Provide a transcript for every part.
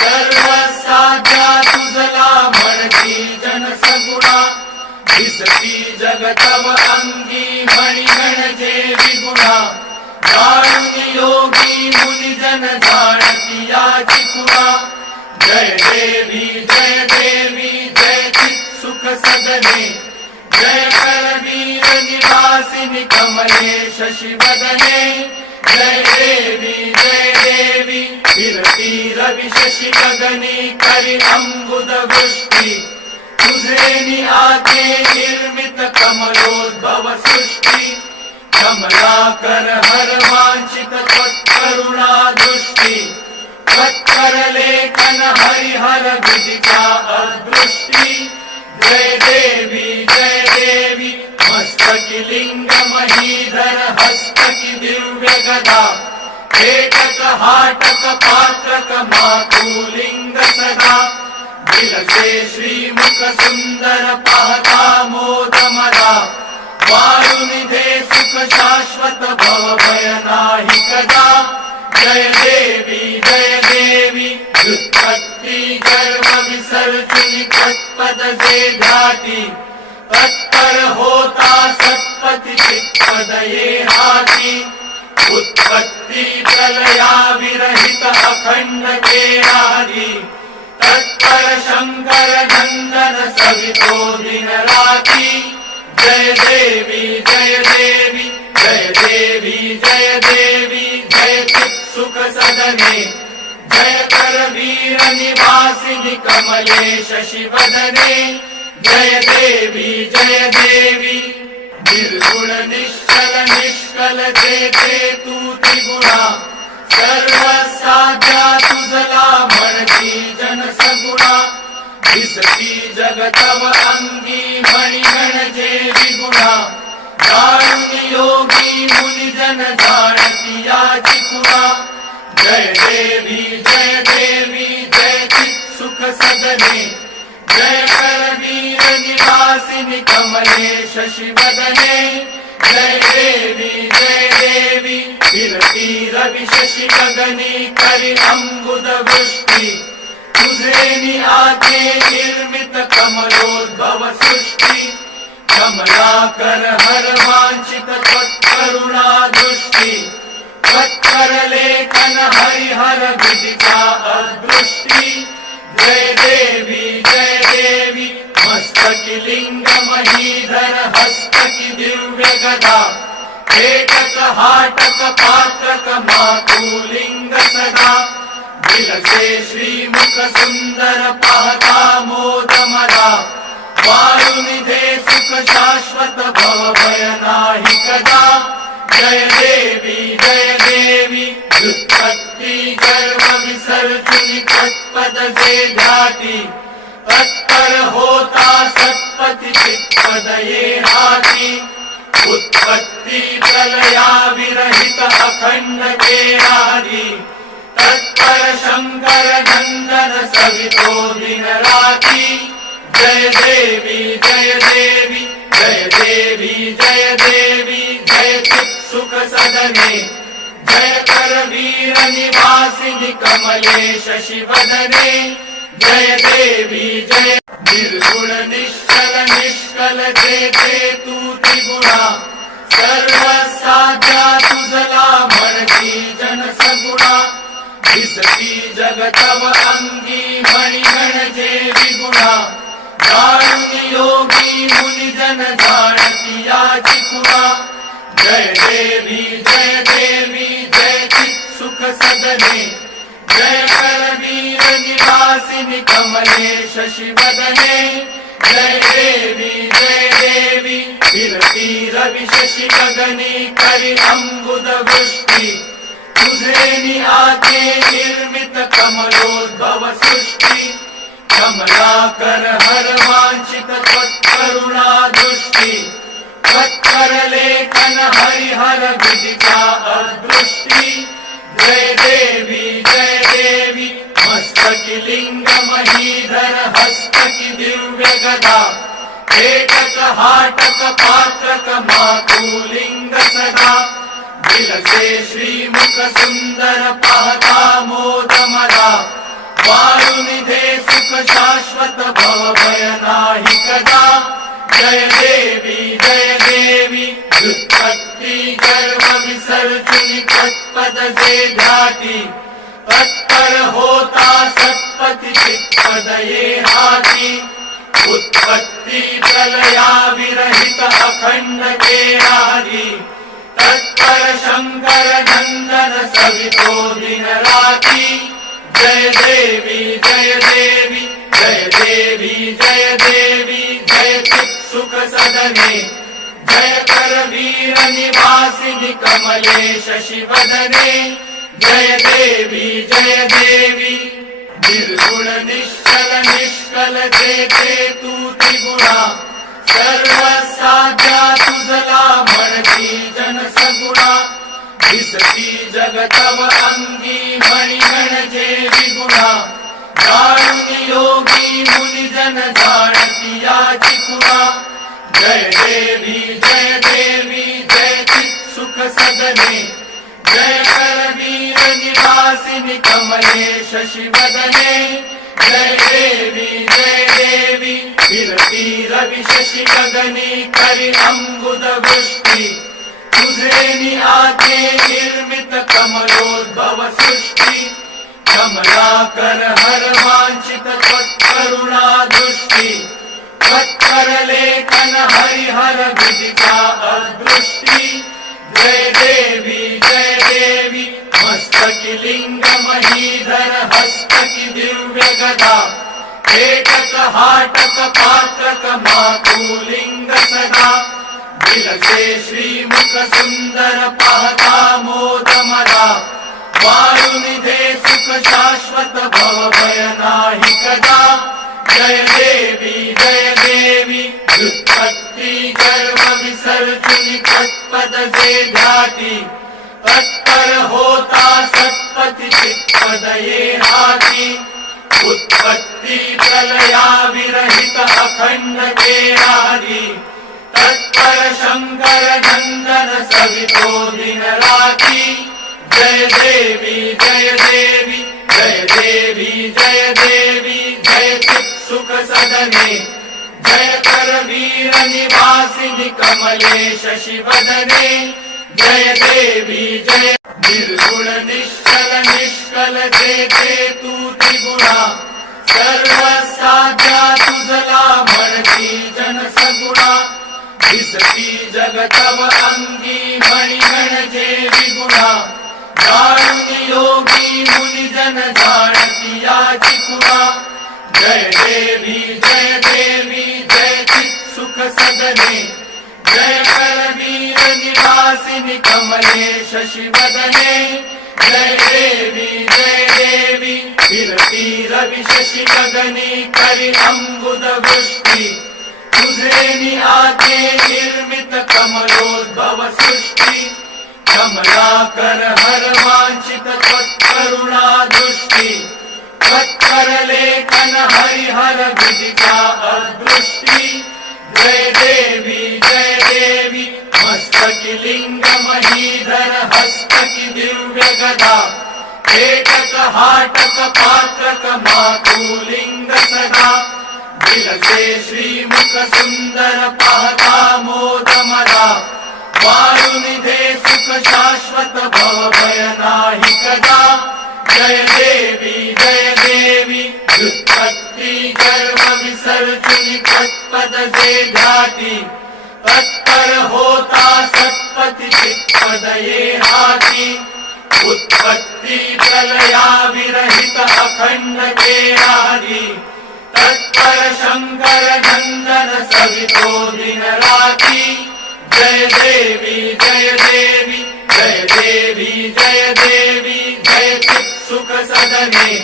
सर्व साध्या तुझला म्हणती जन दिसती जगतव अंगी मणी म्हणजे विगुणा. जाणून योगी मुनी जन जाणती याची जय देवी जय देवी जय चित सुख सदने जय करवीर निवासिनी कमले शशिवदने जय देवी जय देवी फिरती रवि शशि गगनी करी अंबुद वृष्टी तुझे नि आते निर्मित कमलोद्भव सृष्टी कमलाकर हर वांछित त्वत्करुणा दृष्टी त्वत्कर लेखन हरिहर विदिता अदृष्टी। जय देवी जय देवी मस्तकी लिंग महीधर हस्तकी दिव्य गदा पेटक हाटक पात्रक मातुलिंग सदा। विलसे श्रीमुख सुंदर पाहता मोद मदा वायुनिधे सुख शाश्वत भव जय देवी जय देवी व्युत्पत्ती गर्भ विसर्जनी तत्पद जे ध्याती तत्पर होता सत्पति चित्पद ये हाती उत्पत्ती प्रलया विरहित अखंड केरादी तत्पर शंकर नंदन सवितो दिन राती जय देवी जय देवी जय देवी जय देवी जय सुख सदने जय कर निवासिनी कमले शशि वदने जय देवी जय देवी निर्गुण निश्चल निष्कल जेते तू त्रिगुणा. सर्व साध्या तुझला म्हणती जन सगुणा दिसती जगतव अंगी मणिगण जे विगुणा. जाणून योगी मुनिजन जाणती याची खुणा जय देवी जय देवी जय चित सुख सदने जय करवीर निवासिनी कमले शशि वदने जय देवी जय देवी फिरती रवि शशि गगनी करी अंबुद वृष्टी। तुझे नि आते निर्मित कमलोद्भव सृष्टी। कमलाकर हर वांछित त्वत्करुणा दृष्टी त्वत्कर लेखन हरिहर विदिता पेटक हाटक पात्रक मातुलिंग सदा। विलसे श्रीमुख सुंदर पाहता मोद मदा वायुनिधे सुख शाश्वत भव भय कदा। जय देवी जय तत्पद जे ध्याती तत्पर होता सत्पति चित्पद ये हाती उत्पत्ती प्रलया विरहित अखंड केरादी तत्पर शंकर नंदन सवितो दिन राती जय देवी जय देवी जय देवी जय देवी जय सुख सदने जय कर वीर निवासिनी कमले शशि वदने जय देवी जय निर्गुण निश्चल सकल देते तू त्रिगुणा. सर्व साध्या तुझला म्हणती जन सगुणा दिसती जगतव अंगी मणी म्हणजे विगुणा. जाणून योगी मुनी जन जाणती याची खुणा जय देवी जय देवी जय चित सुख सदने जय करवीर निवासिनी कमले शशि वदने जय देवी जय देवी फिरती रवि शशि गगनी करी अंबुद वृष्टी। तुझे नि आते निर्मित कमलोद्भव सृष्टी। कमलाकर हर वांछित त्वत्करुणा दृष्टी। त्वत्कर लेखन हरिहर विदिता अदृष्टी। जय देवी जय देवी हस्तकी गदा पेटक हाटक पात्रक मातुलिंग सदा विलसे श्रीमुख सुन्दर पाहता मोद मला वायुनिधे सुख शाश्वत भव कदा जय देवी जय देवी विसर्जुनि तत्पद जे घाटी तत्पर होता सत्पति चित्पद ये हाती। उत्पत्ती प्रलया विरहित अखंड केरारी तत्पर शंकर नंदन सवितो दिन राती। जय देवी जय देवी जय देवी जय देवी जय चित् सुख सदने। जय कर कमले शशिवदने जय देवी जय देवी निर्गुण निश्चल निष्कल जे ते तू त्रिगुणा। सर्व साध्या तुझला म्हणती जन सगुणा दिसती जगतव अंगी मणिगण जे विगुणा। जाणून योगी मुनी जन जाणती याची कुणा जय देवी जय देवी जय चित् सुख सदने जय करवीर निवासिनि कमले शशिवदने जय देवी जय देवी विरती रवि शशि गगनी करि अम्बुद वृष्टि। तुझे नि आते निर्मित कमलोद्भव सृष्टि। कमलाकर हर वाञ्छित त्वत्करुणा दृष्टि। त्वत्कर लेखन हरिहर विदिता अदृष्टि। जय देवी जय देवी मस्तकि लिङ्ग महीधर हस्तकि दिव्य गदा एकक हाटक पात्रक मातुलिङ्ग सदा विलसे श्रीमुख सुन्दर पाहता मोद मला वायुनिधे सुख शाश्वत भव भय कदा जय देवी जय देवी व्युत्पत्ती गर्व विसर्जुनि तत्पद जे घाटी तत्पर होता सत्पति चित्पद ये हाती उत्पत्ती प्रलया विरहित अखंड केरारी तत्पर शंकर नंदन सवितो जय देवी जय देवी जय देवी जय देवी जय चित् सुख सदने। जय कर वीर निवासिनि कमले शशिवदने जय देवी निष्कल जे ते तू त्रिगुणा सर्व साध्या तुझला म्हणती जन सगुणा दिसती जगतव अंगी मणिगण जे विगुणा. जाणून योगी मुनी जन जाणती याची कुणा जय देवी जय देवी जय चित् सुख सदने जय करवीर निवासिनि कमले शशिवदने जय देवी जय देवी विरती रवि शशि गगनी करि अम्बुद वृष्टि तुझे नि आते निर्मित कमलोद्भव सृष्टि। कमलाकर हर वाञ्छित त्वत्करुणा दृष्टि त्वत्कर लेखन हरिहर विदिता अदृष्टि। जय देवी जय देवी मस्तकि लिङ्ग महीधर हस्तकि दिव्य एकक हाटक पात्रक मातुलिङ्ग सदा। विलसे श्रीमुख सुन्दर पाहता मोद मला वायुनिधे सुख शाश्वत भव नाही कदा। जय देवी जय देवी व्युत्पत्ती तत्पद जे घाटी। तत्पर होता सत्पति चित्पद ये हाती उत्पत्ती प्रलया विरहित अखंड केरारी तत्पर शंकर नंदन सवितो दिन राती जय देवी जय देवी जय देवी जय देवी जय चित् सुख सदने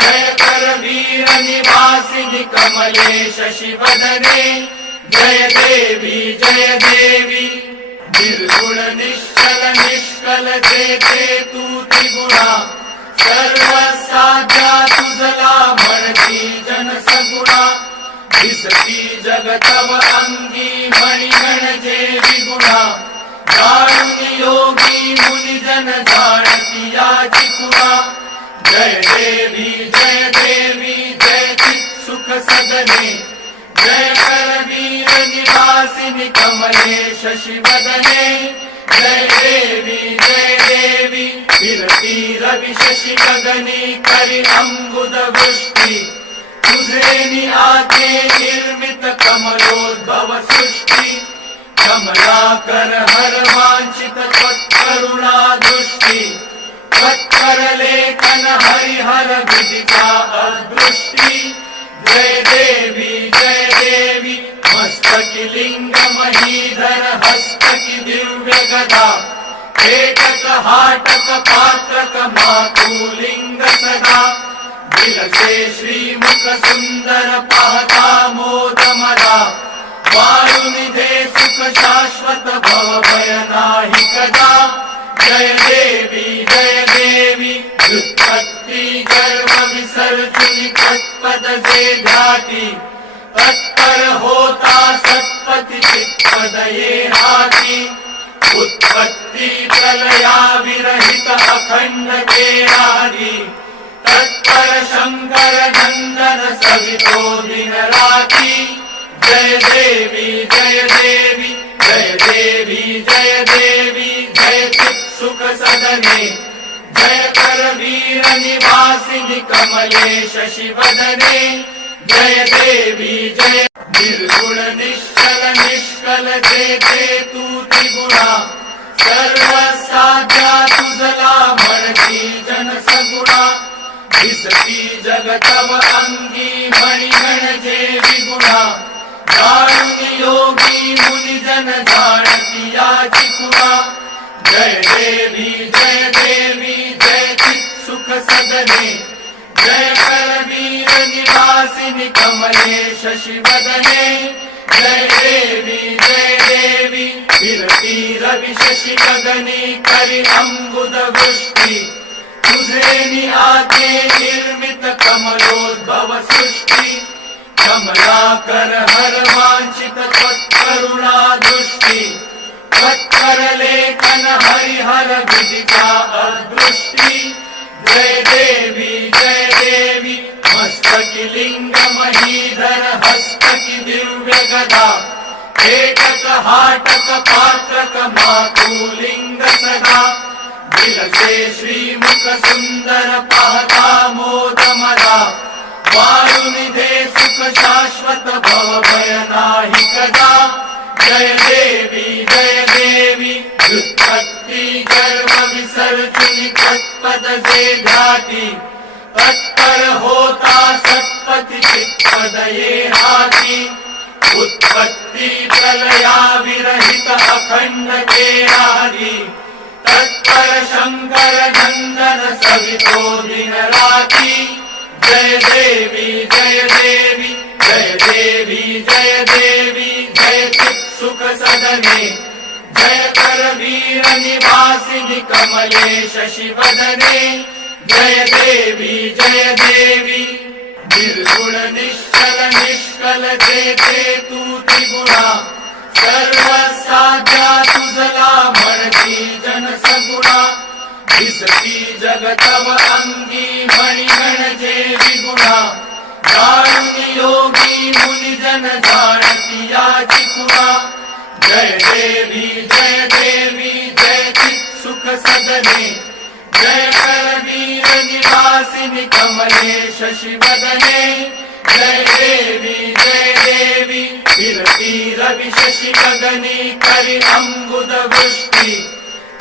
जय कर वीर निवासिनि कमले शशिवदने जय देवी जय देवी निर्गुण निश्चल निष्कल जे ते तू त्रिगुणा सर्व साध्या तुझला म्हणती जन सगुणा. दिसती जगतव अंगी मणिगण जे म्हणजे विगुणा. जाणून योगी मुनिजन जाणती याची कुणा जय देवी जय देवी जय चित् सुख सदने. जय करवीर निवासिनि कमले शशिवदने जय देवी जय देवी विरती रवि शशि गगनी करि अम्बुद वृष्टि तुझे नि आते निर्मित कमलोद्भव सृष्टि कमलाकर हर वाञ्छित त्वत्करुणा दृष्टि त्वत्कर लेखन हरिहर विदिता अदृष्टि जय देवी जय देवी मस्तकि लिङ्ग महीधर हस्तकि दिव्य गदा एकक हाटक पात्रक मातुलिङ्ग सदा विलसे श्रीमुख सुन्दर पाहता मोदमदा वायुनिधे सुख शाश्वत भव जय देवी जय देवी व्युत्पत्ति गर्भ विसर्जुनि तत्पद से ध्याति तत्पर होता सत्पति चित्पद ये हाति। उत्पत्ति प्रलया विरहित अखण्ड केरादि। तत्पर शङ्कर नन्दन सवितो दिन राति जय देवी जय देवी जय देवी जय देवी जय सुख सदने। जय कर वीर निवासिनि कमले शशिवदने जय देवी जय निर्गुण निश्चल निष्कल जे तू त्रिगुणा सर्व साध्या तुझला म्हणती जन सगुणा दिसती जगतव अंगी मणिगण जे विगुणा जाणून योगी मुनिजन जाणती याची कुणा जय देवी जय देवी जय चित् सुख सदने जय करवीर निवासिनि कमले शशिवदने जय देवी जय देवी विरती रवि शशि गगनी करि अम्बुद वृष्टि तुझे नि आते निर्मित कमलोद्भव सृष्टि कमलाकर हर वाञ्छित त्वत्करुणा दृष्टि त्वत्कर लेखन हरिहर विदिता अदृष्टि जय देवी जय देवी मस्तकि लिङ्ग महीधर हस्तकि दिव्य गदा एकक हाटक पात्रक मातुलिङ्ग सदा। विलसे श्रीमुख सुन्दर शाश्वत भव भय कदा। जय देवी जय व्युत्पत्ति गर्भ विसर्जुनि तत्पद से ध्याति तत्पर होता सत्पति चित्पद ये हाति उत्पत्ति प्रलया विरहित अखण्ड केरादि। तत्पर शङ्कर नन्दन सवितो दिन राति जय देवी जय देवी जय देवी जय देवी जय सुख सदने निवासिनि कमले शशिवदने। जय देवी जय देवी निर्गुण निश्चल निष्कल जे तू त्रिगुणा। सर्व साध्या तुझला म्हणती जन सगुणा दिसती जगतव अंगी मणिगण जे कुणा जय देवी जय देवी जय चित् सुख सदने जय करवीर निवासिनि कमले शशिवदने जय देवी जय देवी विरती रवि शशि गगनी करि अम्बुद वृष्टि।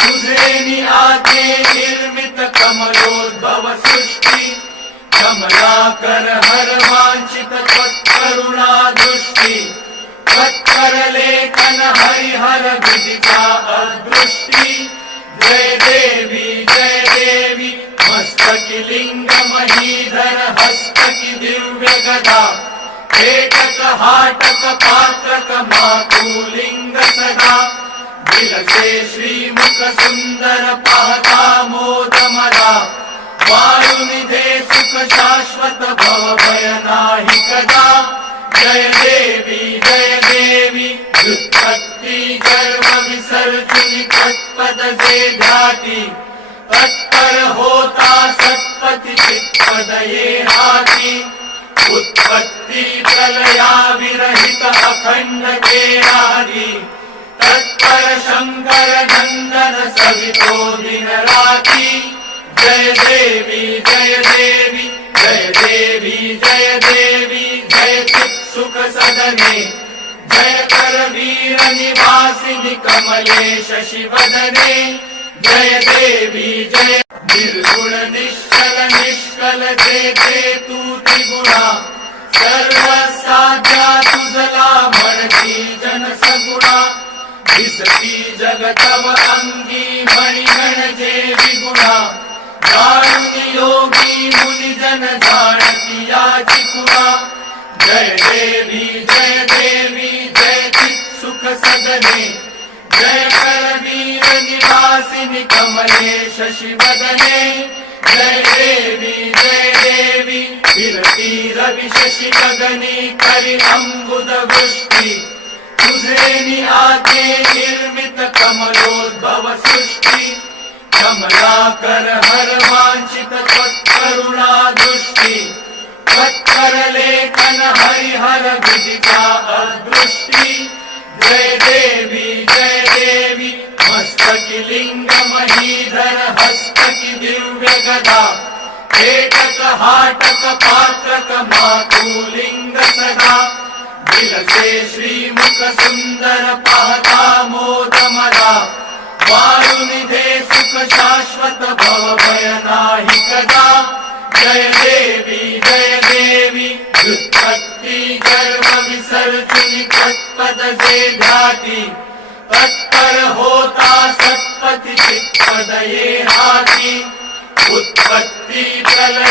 तुझे नि आते निर्मित कमलोद्भव सृष्टि। कमलाकर हर हरिहर जय देवी जय देवी। मस्तकि लिङ्ग महीधर हस्तकि दिव्य गदा एकक हाटक पात्रक मातुलिङ्ग सदा विलसे श्रीमुख सुन्दर पाहता मोदमदा। सुख शाश्वत भव भय कदा जय देवी व्युत्पत्ति गर्भ विसर्जुनि पद जे ध्याती तत्पर होता सत्पति चित्पद ये हाती उत्पत्ति प्रलया विरहित अखंड के आदि तत्पर शंकर नंदन सवितो दिन राती। जय देवी जय देवी जय देवी जय देवी जय चित् सुख सदने जय कर वीर निवासिनि कमले शशिवदने। जय देवी निश्चल जे जे जन सगुणा दिसती जगतव अंगी मणिगण जे विगुणा योगी मुनिजन जाणती याची खुणा जय देवी जय देवी जय सुख सदने जय निवासिनि कमले शशिवदने। जय देवी जय देवी विरती रवि शशि गगनी करि अम्बुद वृष्टि। तुझे नि आते निर्मित कमलोद्भव सृष्टि। कमलाकर हर वांछित त्वत्करुणा दृष्टि हरिहर विदिता अदृष्टि। जय देवी जय देवी मस्तकि लिंग महीधर हस्तकि दिव्य गदा पेटक हाटक पात्रक मातुलिंग सदा दिलसे श्रीमुख सुंदर पाहता मोद मदा वारुनिधे सुख शाश्वत भव भय कदा जय देवी जय देवी व्युत्पत्ति गर्भ विसर्जनी तत्पद जे ध्याती तत्पर होता सत्पति चित्पद ये हाती उत्पत्ति प्रलय